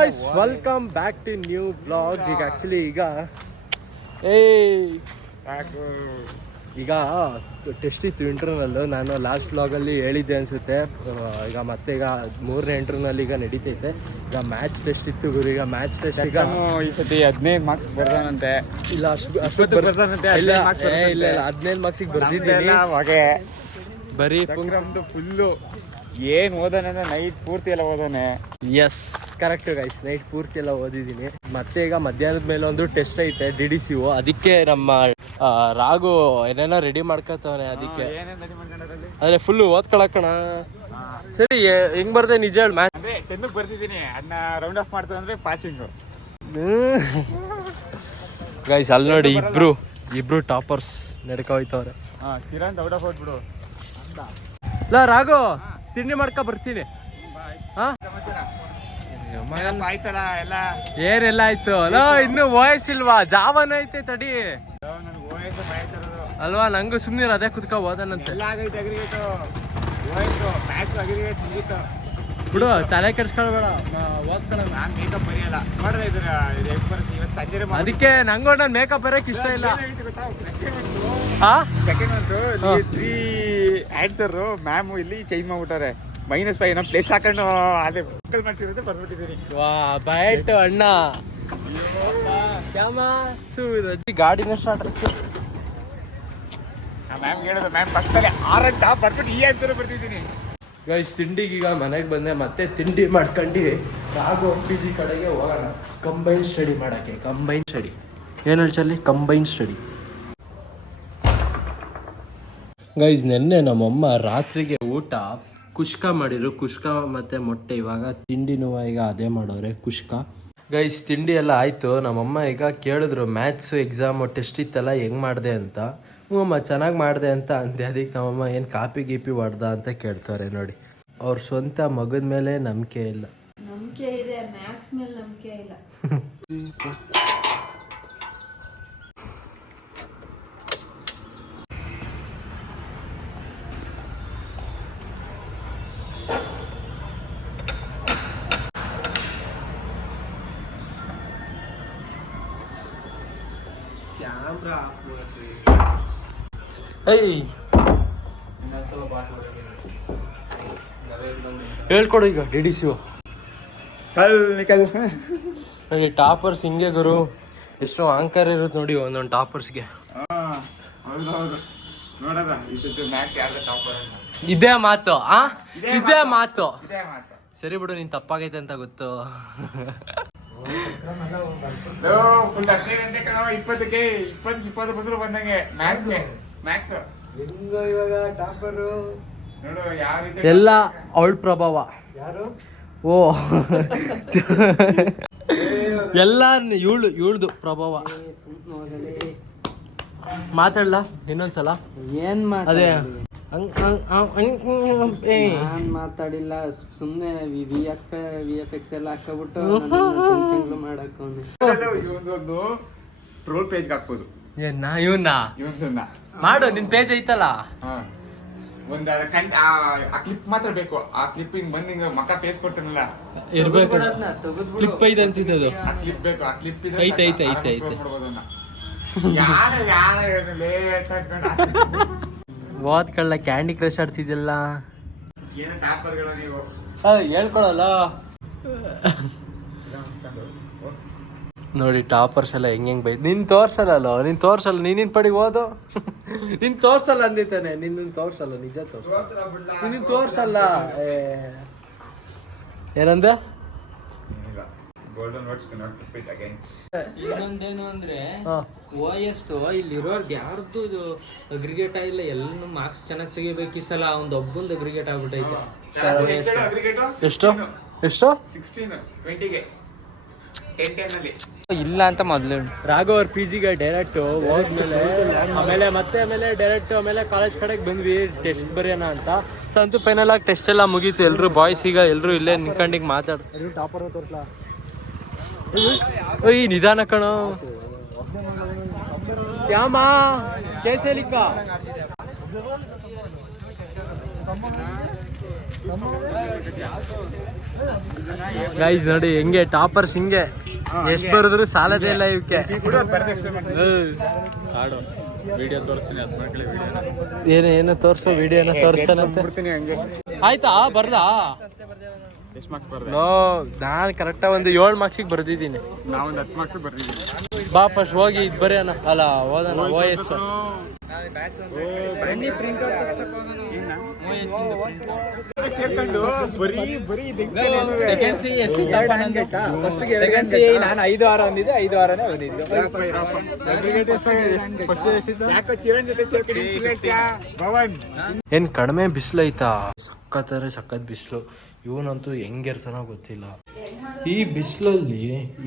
guys, welcome back to new vlog. ಈಗ actually ಈಗ test ಇತ್ತು ಇಂಟರ್ನಲ್. ನಾನು ಲಾಸ್ಟ್ ವ್ಲಾಗಲ್ಲಿ ಹೇಳಿದ್ದೆ ಅನಿಸುತ್ತೆ. ಈಗ ಮೂರನೇ ಇಂಟರ್ನಲ್ ಈಗ ನಡೀತೈತೆ. ಈಗ ಮ್ಯಾಚ್ ಟೆಸ್ಟ್ ಇತ್ತು ಗುರು. ಈಗ ಮ್ಯಾಚ್ ಟೆಸ್ಟ್ ಈಗ ಈ ಸತಿ 15 ಮಾರ್ಕ್ಸ್ ಬರ್ದಾನಂತೆ. ಇಲ್ಲ ಅಷ್ಟು ಬರ್ದಾನಂತೆ. ಇಲ್ಲ 15 ಮಾರ್ಕ್ಸಿಗೆ ಬರ್ದಿದ್ದೀನಿ. ಬರೀ ನಮ್ದು ಫುಲ್ಲು ಏನು ಓದಾನೆ ಅಂದ್ರೆ ನೈಟ್ ಪೂರ್ತಿ ಎಲ್ಲ ಓದಾನೆ. ಎಸ್ ಕರೆಕ್ಟ್ ಗೈಸ್, ನೈಟ್ ಪೂರ್ತಿ ಎಲ್ಲ ಓದಿದ್ದೀನಿ. ಮತ್ತೆ ಈಗ ಮಧ್ಯಾಹ್ನದ ಮೇಲೆ ಒಂದು ಟೆಸ್ಟ್ ಐತೆ DDCO. ಅದಕ್ಕೆ ನಮ್ಮ ರಾಘು ಏನೇನೋ ರೆಡಿ ಮಾಡ್ಕೊತವನೆ. ಅದಕ್ಕೆ ಅದೇ ಫುಲ್ಲು ಓದ್ಕೊಳಕಣ. ಸರಿ ಹೆಂಗ್ ಬರ್ದೆ ನಿಜ ಹೇಳಿ. ಮ್ಯಾಚ್ ಅಂದ್ರೆ 10ಕ್ಕೆ ಬರ್ತಿದ್ದೀನಿ, ಅದನ್ನ ರೌಂಡ್ ಆಫ್ ಮಾಡ್ತಾರೆ ಅಂದ್ರೆ ಪಾಸಿಂಗು. ಗೈಸ್ ಅಲ್ಲಿ ನೋಡಿ ಇಬ್ರು toppers ನಡ್ಕೋಯ್ತವ್ರೆ. Chiranth out of out ಬಿಡು. ಇಲ್ಲ ರಾಘು ತಿಂಡಿ ಮಾಡ್ಕೊ ಬರ್ತೀನಿ. ಆಯ್ತಲ್ಲ ಎಲ್ಲ ಏನೆಲ್ಲ ಆಯ್ತು ಅಲೋ. ಇನ್ನು ವಾಯ್ಸ್ ಇಲ್ವಾ? ಜಾವನ ಐತೆ ತಡಿ ಅಲ್ವಾ? ನಂಗೂ ಸುಮ್ನಿರ ಅದೇ ಕುತ್ಕೊ ಓದನಂತೆ. ಬಿಡು ತಲೆ ಕೆಡ್ಸ್ಕೊಳ್ಬೇಡ, ಓದ್ಕೊಳ. ನಾನು ಮೇಕಪ್ ಬರೆಯಲ್ಲ ನೋಡ್ದೆ ಇವತ್ತು ಸಂಜೆ. ಅದಕ್ಕೆ ನಂಗೂ ನಾನು ಮೇಕಪ್ ಬರೋಕೆ ಇಷ್ಟ ಇಲ್ಲ. ಸೆಕೆಂಡ್ ಒಂದು 3 ಆನ್ಸರು ಮ್ಯಾಮು ಇಲ್ಲಿ ಚೇಂಜ್ ಮಾಡ್ಬಿಟ್ಟಾರೆ. -5 ಏನೋ ಪ್ಲೇಸ್ ಹಾಕೊಂಡು ಅದೇ ಬುಕ್ಕಲ್ಲಿ ಮಾಡಿಸಿರೋದು ಬರ್ಬಿಟ್ಟಿದ್ದೀನಿ. ವಾ ಬೈಟ್ ಅಣ್ಣ ಗಾಡಿನ ಸ್ಟಾರ್ಟ್ ಆಯ್ತು. ಮ್ಯಾಮ್ ಹೇಳಿದ್ರು, ಮ್ಯಾಮ್ ಪಕ್ಕದಲ್ಲಿ 6 ಅಂತ ಬರ್ಬಿಟ್ಟು ಈ ಆನ್ಸರ್ ಬರ್ತಿದ್ದೀನಿ. ಗೈಸ್ ತಿಂಡಿಗೆ ಈಗ ಮನೆಗೆ ಬಂದೆ. ಮತ್ತೆ ತಿಂಡಿ ಮಾಡ್ಕೊಂಡು ರಾಘು PG ಕಡೆಗೆ ಹೋಗೋಣ ಕಂಬೈನ್ ಸ್ಟಡಿ ಮಾಡೋಕ್ಕೆ. ಕಂಬೈನ್ ಸ್ಟಡಿ ಏನು ಹೇಳ್ಚಲ್ಲಿ? Combine study. ಗೈಸ್ ನೆನ್ನೆ ನಮ್ಮಮ್ಮ ರಾತ್ರಿಗೆ ಊಟ ಕುಷ್ಕ ಮಾಡಿದ್ರು. ಕುಷ್ಕ ಮತ್ತು ಮೊಟ್ಟೆ. ಇವಾಗ ತಿಂಡಿನೂ ಈಗ ಅದೇ ಮಾಡೋರೆ, ಕುಷ್ಕ. ಗೈಸ್ ತಿಂಡಿ ಎಲ್ಲ ಆಯಿತು. ನಮ್ಮಮ್ಮ ಈಗ ಕೇಳಿದ್ರು ಮ್ಯಾಥ್ಸು ಎಕ್ಸಾಮು ಟೆಸ್ಟ್ ಇತ್ತಲ್ಲ ಹೆಂಗೆ ಮಾಡಿದೆ ಅಂತ. ಅಮ್ಮ ಚೆನ್ನಾಗಿ ಮಾಡಿದೆ ಅಂತ ಅಂದೆ. ಅದಕ್ಕೆ ನಮ್ಮಮ್ಮ ಏನು ಕಾಪಿ ಗೀಪಿ ಹೊಡ್ದ ಅಂತ ಕೇಳ್ತಾರೆ. ನೋಡಿ ಅವ್ರ ಸ್ವಂತ ಮಗದ ಮೇಲೆ ನಂಬಿಕೆ ಇಲ್ಲ. ನಂಬಿಕೆ ಇದೆ, ಮ್ಯಾಥ್ಸ್ ಮೇಲೆ ನಂಬಿಕೆ ಇಲ್ಲ. ಹೇಳ್ಕೊಡು ಈಗ DDCO. ನೋಡಿ ಟಾಪರ್ಸ್ ಹಿಂಗೆ ಗುರು. ಎಷ್ಟೋ ಆಂಕರ್ ಇರುತ್ತೆ ನೋಡಿ ಒಂದೊಂದು ಟಾಪರ್ಸ್ಗೆ. ಇದೇ ಮಾತು ಇದೇ ಮಾತು. ಸರಿ ಬಿಡು, ನೀನ್ ತಪ್ಪಾಗೈತೆ ಅಂತ ಗೊತ್ತು. 20 ಬಂದ್ರು ಬಂದಂಗೆ ಮ್ಯಾಥ್ಸ್ ಇವಾಗ ಟಾಪರು ನೋಡು ಯಾವ ರೀತಿ ಎಲ್ಲ ಅವಳ ಪ್ರಭಾವ. ಯಾರು? ಓ ಎಲ್ಲ ಇವಳ್ದು ಪ್ರಭಾವ. ಮಾತಾಡ್ಲ ಇನ್ನೊಂದ್ಸಲ? ಏನ್ ಅದೇ ನಾನ್ ಮಾತಾಡಿಲ್ಲ, ಸುಮ್ನೆ VFX ಎಲ್ಲ ಹಾಕಬಿಟ್ಟು ಮಾಡಕ್ ಒಂದು ಟ್ರೋಲ್ ಪೇಜ್ ಹಾಕ್ಬೋದು. ಇವನ್ನ ಮಾಡು, ನಿನ್ ಪೇಜ್ ಐತಲ್ಲ. ಒಂದು ಕ್ಲಿಪ್ ಮಾತ್ರ ಬೇಕು. ಆ ಕ್ಲಿಪ್ ಹಿಂಗ್ ಬಂದ್ ಹಿಂಗ ಮಕ್ಕ ಫೇಸ್ ಕೊಡ್ತಾನಲ್ಲ ಇರ್ಬೇಕು. ಕ್ಲಿಪ್ ಐತೆ ಅನ್ಸಿತ್ತು ಅದು. ಆ ಕ್ಲಿಪ್ ಬೇಕು. ಆ ಕ್ಲಿಪ್ ಐತೆ ಓದ್ಕೊಳ್ಳ. Candy crush ಆಡ್ತಿದ್ಯಲ್ಲ, ಹೇಳ್ಕೊಳಲ್ಲ. ನೋಡಿ ಟಾಪರ್ಸ್ ಎಲ್ಲ ಹೆಂಗ್ ಬೈದ್. ನೀನ್ ತೋರ್ಸಲ್ಲ ನೀನಿನ್ ಪಡಿಗೆ ಓದು. ನೀನ್ ತೋರ್ಸಲ್ಲ ಅಂದಿತಾನೆ. ನಿನ್ನ ತೋರ್ಸಲ್ಲ, ನಿಜ ತೋರ್ಸಲ್ಲ. ನೀನ್ ತೋರ್ಸಲ್ಲ. ಏನಂದೆ? ಇನ್ನೊಂದೇನು ಅಂದ್ರೆ OS ಇಲ್ಲಿರೋರ್ದು ಯಾರ್ದು ಅಗ್ರಿಗೇಟ್ ಆಗಿಲ್ಲ. ಎಲ್ಲ ಮಾರ್ಕ್ಸ್ ಚೆನ್ನಾಗಿ ತೆಗಿಬೇಕು. ಈ ಸಲ ಒಂದ್ ಒಬ್ಬಂದು ಅಗ್ರಿಗೇಟ್ ಆಗ್ಬಿಟ್ಟೈತೆ. ಎಷ್ಟು 16-20ಗೆ 10-10 ಇಲ್ಲ ಅಂತ ಮೊದ್ಲು ರಾಘವ್ ಅವ್ರ PGಗೆ ಡೈರೆಕ್ಟ್ ಹೋದ್ಮೇಲೆ ಆಮೇಲೆ ಡೈರೆಕ್ಟ್ ಕಾಲೇಜ್ ಕಡೆಗೆ ಬಂದ್ವಿ ಟೆಸ್ಟ್ ಬರೆಯೋಣ ಅಂತ. ಸೊ ಅಂತೂ ಫೈನಲ್ ಆಗಿ ಟೆಸ್ಟ್ ಎಲ್ಲ ಮುಗೀತು. ಎಲ್ರು ಬಾಯ್ಸ್ ಈಗ ಎಲ್ರು ಇಲ್ಲೇ ನಿಂತ್ಕೊಂಡಿಗೆ ಮಾತಾಡ್ತಾರೆ. ಟಾಪರ್ ತೋರ್ಸಲ ನಿಧಾನ ಕಣೋ. ಕ್ಯಾಮ कैसे लिखा? ಗೈಸ್ ನೋಡಿ ಹೆಂಗೆ ಟಾಪರ್ಸ್ ಹಿಂಗೆ ಎಷ್ಟು ಬರೆದ್ರು ಸಾಲದೇ ಇಲ್ಲ ಇವಕ್ಕೆ. ವಿಡಿಯೋ ತೋರಿಸ್ತೀನಿ, ಅದು ಮಾಡ್ಕೊಳ್ಳಿ ವಿಡಿಯೋ. ಏನು ತೋರಿಸೋ ವಿಡಿಯೋನ ತೋರಿಸ್ತಾನಂತೆ. ಹಂಗೆ ಆಯ್ತಾ ಬರ್ದಾ? ಎಷ್ಟು ಮಾರ್ಕ್ಸ್ ಬರ್ದೆ? ನಾನು ಕರೆಕ್ಟಾಗಿ ಒಂದು 7 ಮಾರ್ಕ್ಸಿಗೆ ಬರ್ದಿದ್ದೀನಿ. ನಾವೊಂದು 10 ಮಾರ್ಕ್ಸ್ ಬರ್ದಿದ್ದೀನಿ. ಬಾ ಫಸ್ಟ್ ಹೋಗಿ ಇದು ಬರೆಯೋಣ, ಅಲ್ಲ ಓದೋಣ. OS ಸೇರ್ಕೊಂಡು ಬರೀ ಸೆಕೆಂಡ್ ಸಿ ನಾನು 5 ವಾರ ಅಂದಿದ್ದೆ, 5 ವಾರನೇ ಬಂದಿದ್ದು. ಏನ್ ಕಡಿಮೆ ಬಿಸಿಲೈತಾ? ಸಖತ್ ಬಿಸಿಲು. ಇವನಂತೂ ಹೆಂಗಿರ್ತಾನೋ ಗೊತ್ತಿಲ್ಲ. ಈ ಬಿಸಿಲಲ್ಲಿ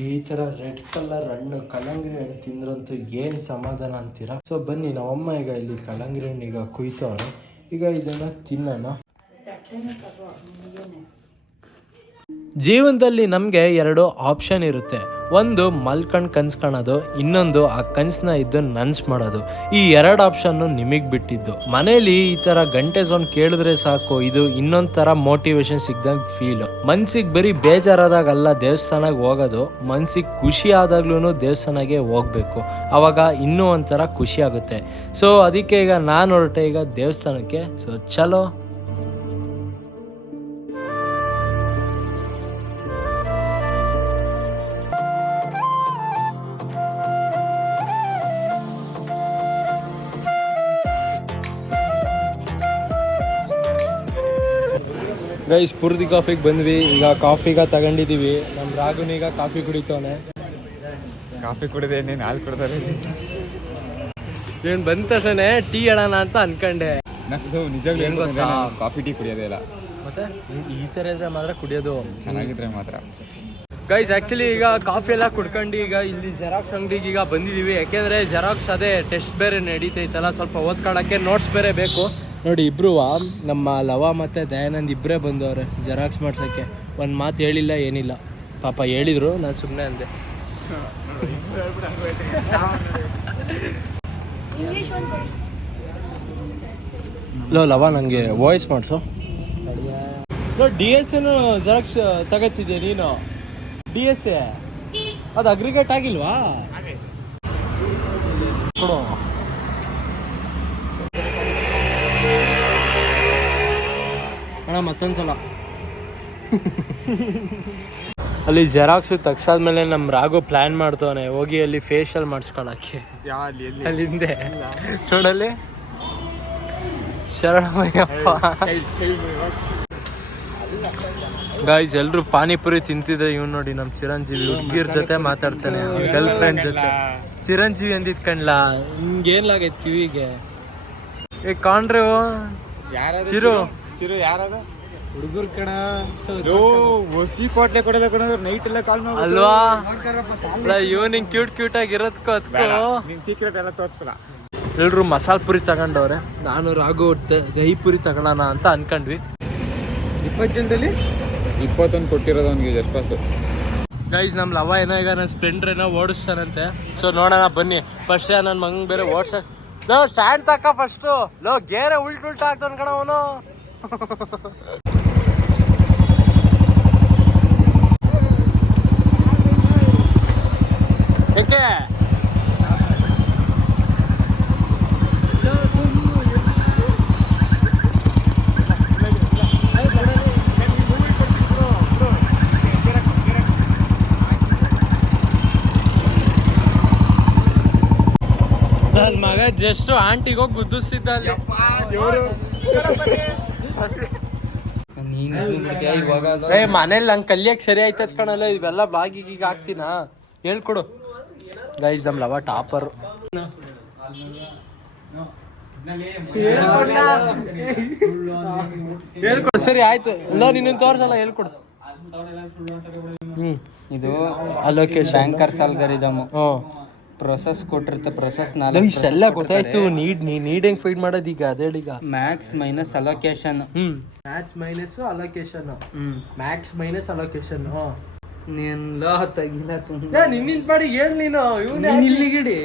ಈ ತರ ರೆಡ್ ಕಲರ್ ಹಣ್ಣು ಕಲ್ಲಂಗಡಿ ಹಣ್ಣು ತಿಂದ್ರಂತೂ ಏನ್ ಸಮಾಧಾನ ಅಂತೀರಾ? ಸೊ ಬನ್ನಿ, ನಮ್ಮಮ್ಮ ಈಗ ಇಲ್ಲಿ ಕಲ್ಲಂಗಡಿ ಹಣ್ಣು ಈಗ ಕುಯ್ತವ್ರೆ. ಈಗ ಇದನ್ನ ತಿನ್ನೋಣ. ಜೀವನದಲ್ಲಿ ನಮಗೆ 2 ಆಪ್ಷನ್ ಇರುತ್ತೆ. ಒಂದು ಮಲ್ಕಂಡು ಕನ್ಸು ಕಾಣೋದು, ಇನ್ನೊಂದು ಆ ಕನ್ಸನ್ನ ಇದ್ದು ನನ್ಸ್ ಮಾಡೋದು. ಈ 2 ಆಪ್ಷನ್ನು ನಿಮಗೆ ಬಿಟ್ಟಿದ್ದು. ಮನೇಲಿ ಈ ಥರ ಗಂಟೆ ಸೌಂಡ್ ಕೇಳಿದ್ರೆ ಸಾಕು, ಇದು ಇನ್ನೊಂದು ಥರ ಮೋಟಿವೇಶನ್ ಸಿಗ್ದಂಗೆ ಫೀಲು. ಮನ್ಸಿಗೆ ಬರೀ ಬೇಜಾರಾದಾಗಲ್ಲ ದೇವಸ್ಥಾನಕ್ಕೆ ಹೋಗೋದು, ಮನ್ಸಿಗೆ ಖುಷಿ ಆದಾಗ್ಲೂ ದೇವಸ್ಥಾನಕ್ಕೆ ಹೋಗ್ಬೇಕು. ಆವಾಗ ಇನ್ನೂ ಒಂಥರ ಖುಷಿ ಆಗುತ್ತೆ. ಸೊ ಅದಕ್ಕೆ ಈಗ ನಾನು ಹೊರಟೆ ಈಗ ದೇವಸ್ಥಾನಕ್ಕೆ. ಸೊ ಚಲೋ. ಗೈಸ್ ಪೂರ್ತಿ ಕಾಫಿಗೆ ಬಂದ್ವಿ. ಈಗ ಕಾಫಿಗ ತಗೊಂಡಿದ್ದೀವಿ. ನಮ್ಮ ರಾಘುನೀಗ ಕಾಫಿ ಕುಡಿತವನೆ. ಕಾಫಿ ಕುಡಿದೆ, ನೀನು ಹಾಲು ಕುಡ್ದಾರೆ. ಇವನು ಬಂದ ತಕ್ಷಣ ಟೀ ಹೇಳೋಣ ಅಂತ ಅನ್ಕೊಂಡೆ. ನಿಜವಾಗ್ಲೂ ಏನು ಗೊತ್ತಾ, ಕಾಫಿ ಟೀ ಕುಡಿಯೋದೇ ಇಲ್ಲ. ಮತ್ತೆ ಈ ಥರ ಇದ್ರೆ ಮಾತ್ರ ಕುಡಿಯೋದು, ಚೆನ್ನಾಗಿದ್ರೆ ಮಾತ್ರ. ಗೈಸ್ ಆ್ಯಕ್ಚುಲಿ ಈಗ ಕಾಫಿ ಎಲ್ಲ ಕುಡ್ಕೊಂಡು ಈಗ ಇಲ್ಲಿ ಜೆರಾಕ್ಸ್ ಅಂಗಡಿಗೆ ಈಗ ಬಂದಿದ್ದೀವಿ. ಯಾಕೆಂದರೆ ಜೆರಾಕ್ಸ್ ಅದೇ ಟೆಸ್ಟ್ ಬೇರೆ ನಡೀತೈತಲ್ಲ, ಸ್ವಲ್ಪ ಓದ್ಕೊಳ್ಳೋಕ್ಕೆ ನೋಟ್ಸ್ ಬೇರೆ ಬೇಕು. ನೋಡಿ ಇಬ್ರು ನಮ್ಮ ಲವ ಮತ್ತು ದಯಾನಂದ್ ಇಬ್ಬರೇ ಬಂದವ್ರೆ ಜೆರಾಕ್ಸ್ ಮಾಡ್ಸೋಕ್ಕೆ. ಒಂದು ಮಾತು ಹೇಳಿಲ್ಲ ಏನಿಲ್ಲ. ಪಾಪ ಹೇಳಿದ್ರು, ನಾನು ಸುಮ್ಮನೆ ಅಂದೆ. ಲವ ನನಗೆ ವಾಯ್ಸ್ ಮಾಡಿಸು. DS ಜೆರಾಕ್ಸ್ ತಗೋತಿದ್ದೆ ನೀನು. DS ಅದು ಅಗ್ರಿಗೇಟ್ ಆಗಿಲ್ವಾ? ಕೊಡು. ಅಣ್ಣ ಮತ್ತೊಂದ್ಸಲ. ಅಲ್ಲಿ ಜೆರಾಕ್ಸು ತಗ್ಸಾದ್ಮೇಲೆ ನಮ್ಮ ರಾಘು ಪ್ಲ್ಯಾನ್ ಮಾಡ್ತವನೆ ಹೋಗಿ ಅಲ್ಲಿ ಫೇಶಿಯಲ್ ಮಾಡಿಸ್ಕೊಳಕ್ಕೆ. ಅಲ್ಲಿ ಹಿಂದೆ ನೋಡಲ್ಲಿ ಶರಣಮಯ್ಯಪ್ಪ. ಗಾಯ್ಸ್ ಎಲ್ರು ಪಾನಿಪುರಿ ತಿಂತಿದ್ರೆ ಇವ್ನು ನೋಡಿ ನಮ್ಮ ಚಿರಂಜೀವಿ ಹುಡುಗಿರ್ ಜೊತೆ ಮಾತಾಡ್ತಾನೆ, ಗರ್ಲ್ ಫ್ರೆಂಡ್ ಜೊತೆ. ಚಿರಂಜೀವಿ ಅಂದಿದ್ ಕಣ್ಲಾ, ಹಿಂಗೇನ್ಲಾಗೈತೆ ಕಿವಿಗೆ. ಏ ಕಾಣ್ರಿ ಚಿರು ಚಿರು ಯಾರದ ಹುಡುಗರು ಕಣ ಹೊಸಿ ಕೋಟ್ಲೆ ಕೊಡಲ್ಲ ಕೊಡೋದು ನೈಟ್ ಎಲ್ಲ ಕಾಲ್ ಮಾಡಿ ಅಲ್ವಾ? ಈವ್ನಿಂಗ್ ಕ್ಯೂಟ್ ಆಗಿರೋದ್ಕೋ ಅದಕ್ಕೋ ನಿನ್ ಸೀಕ್ರೆಟ್ ಎಲ್ಲ ತೋರಿಸ್ಬೇಡ. ಎಲ್ರು ಮಸಾಲ ಪುರಿ ತಗೊಂಡವ್ರೆ. ನಾನು ರಾಘು ದಹಿ ಪುರಿ ತಗೊಳ್ಳೋಣ ಅಂತ ಅನ್ಕೊಂಡ್ವಿ. 20 ಜನದಲ್ಲಿ 21 ಕೊಟ್ಟಿರೋದು ಅವ್ನಿಗೆ ಜರ್ಪಾಸು. ಗೈಸ್ ನಮ್ಮ ಲವ ಏನೋ ಈಗ ನನ್ನ ಸ್ಪ್ಲೆಂಡರ್ ಏನೋ ಓಡಿಸ್ತಾನಂತೆ. ಸೊ ನೋಡೋಣ ಬನ್ನಿ. ಫಸ್ಟ್ ನನ್ನ ಮಂಗ್ ಬೇರೆ ಓಡ್ಸಕ್ ಸ್ಟ್ಯಾಂಡ್ ತಕ್ಕ ಫಸ್ಟು. ಗೇರೆ ಉಲ್ಟ ಆಗ್ತಾನ ಕಣ ಅವನು. ಏಕೆ ನನ್ನ ಮಗ ಜಸ್ಟ್ ಆಂಟಿಗೆ ಹೋಗಿ ಗುದ್ದಿಸ್ತಿದ್ದ ಅಲ್ಲಿ. ಮನೇಲಿ ನಂಗೆ ಕಲಿಯಕ್ಕೆ ಸರಿ ಆಯ್ತದ ಕಣಲ್ಲ. ಇವೆಲ್ಲ ಬ್ಲಾಗಿಗೆ ಈಗ ಹಾಕ್ತೀನಾ? ಹೇಳ್ಕೊಡು. ಗೈಸ್ ನಮ್ಮ ಲವ ಟಾಪರ್. ಹೇಳ್ಕೊಡು. ಸರಿ ಆಯ್ತು, ನಿನ್ನ ತೋರ್ಸಲ್ಲ, ಹೇಳ್ಕೊಡು. ಇದು ಅಲೋಕೇಶನ್ ಬ್ಯಾಂಕರ್ಸ್ ಅಲ್ಗಾರಿದಮ್. ಪ್ರೊಸೆಸ್ ಕೊಟ್ಟಿರುತ್ತೆ. ಪ್ರೊಸೆಸ್ ಇಷ್ಟೆಲ್ಲ ಗೊತ್ತಾಯ್ತು. ನೀಡ್ ಹೆಂಗ್ ಫೈಂಡ್ ಮಾಡೋದು ಈಗ? ಅದೇ ಈಗ max minus allocation. Max minus allocation. Max minus allocation. ನೀನ್ಲ ತೆಗಿಲ್ಲ ಸುಮ್ಮನೆ. ನಿನ್ನ ಪಾಡಿ ಹೇಳಿ ನೀನು. ಇಲ್ಲಿಗಿಡಿ.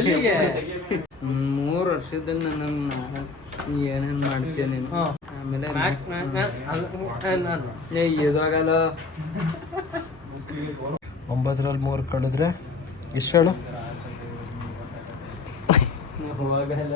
ಎಲ್ಲಿಗೆ? 3 ವರ್ಷದಿಂದ ನನ್ನ ಏನೇನು ಮಾಡ್ತೀಯ ನೀನು ಆಮೇಲೆ ಇದಾಗಲ್ಲ 9ರಲ್ಲಿ 3 ಕಳೆದ್ರೆ ಎಷ್ಟು ಹೇಳು ಹೋಗಲ್ಲ